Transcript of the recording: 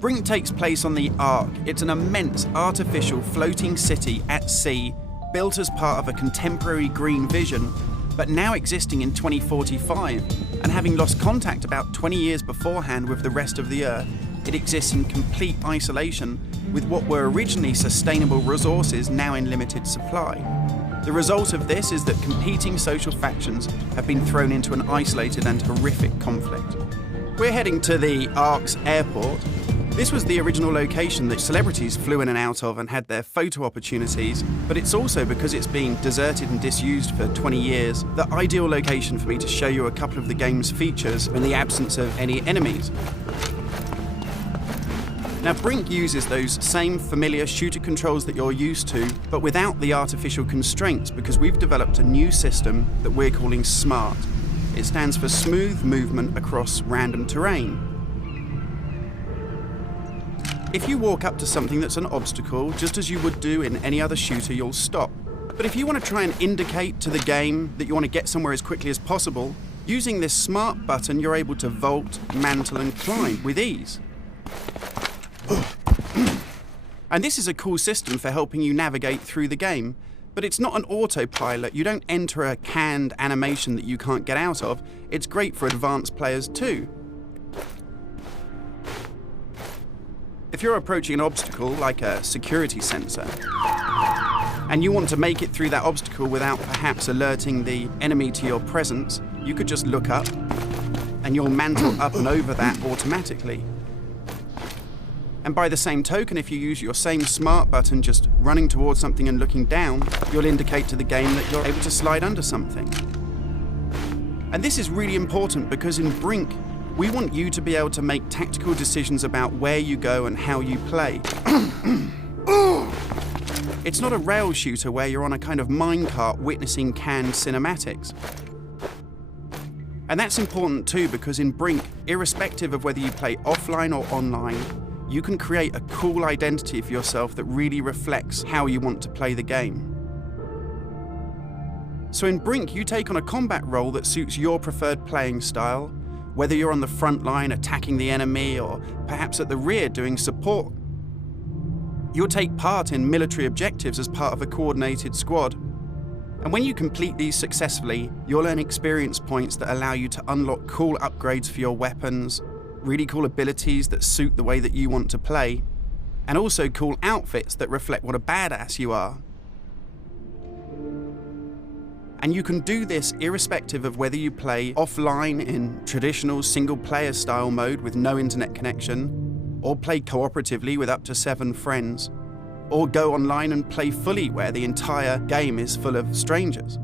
Brink takes place on the Ark. It's an immense artificial floating city at sea, built as part of a contemporary green vision, but now existing in 2045, and having lost contact about 20 years beforehand with the rest of the Earth, it exists in complete isolation with what were originally sustainable resources now in limited supply. The result of this is that competing social factions have been thrown into an isolated and horrific conflict. We're heading to the Ark's airport. This was the original location that celebrities flew in and out of and had their photo opportunities, but it's also, because it's been deserted and disused for 20 years, the ideal location for me to show you a couple of the game's features in the absence of any enemies. Now, Brink uses those same familiar shooter controls that you're used to, but without the artificial constraints, because we've developed a new system that we're calling SMART. It stands for Smooth Movement Across Random Terrain. If you walk up to something that's an obstacle, just as you would do in any other shooter, you'll stop. But if you want to try and indicate to the game that you want to get somewhere as quickly as possible, using this SMART button, you're able to vault, mantle, and climb with ease. And this is a cool system for helping you navigate through the game, but it's not an autopilot. You don't enter a canned animation that you can't get out of. It's great for advanced players too. If you're approaching an obstacle like a security sensor, and you want to make it through that obstacle without perhaps alerting the enemy to your presence, you could just look up and you'll mantle up and over that automatically. And by the same token, if you use your same SMART button just running towards something and looking down, you'll indicate to the game that you're able to slide under something. And this is really important because in Brink, we want you to be able to make tactical decisions about where you go and how you play. It's not a rail shooter where you're on a kind of minecart witnessing canned cinematics. And that's important too, because in Brink, irrespective of whether you play offline or online, you can create a cool identity for yourself that really reflects how you want to play the game. So in Brink, you take on a combat role that suits your preferred playing style, whether you're on the front line attacking the enemy or perhaps at the rear doing support. You'll take part in military objectives as part of a coordinated squad. And when you complete these successfully, you'll earn experience points that allow you to unlock cool upgrades for your weapons, really cool abilities that suit the way that you want to play, and also cool outfits that reflect what a badass you are. And you can do this irrespective of whether you play offline in traditional single-player style mode with no internet connection, or play cooperatively with up to 7 friends, or go online and play fully where the entire game is full of strangers.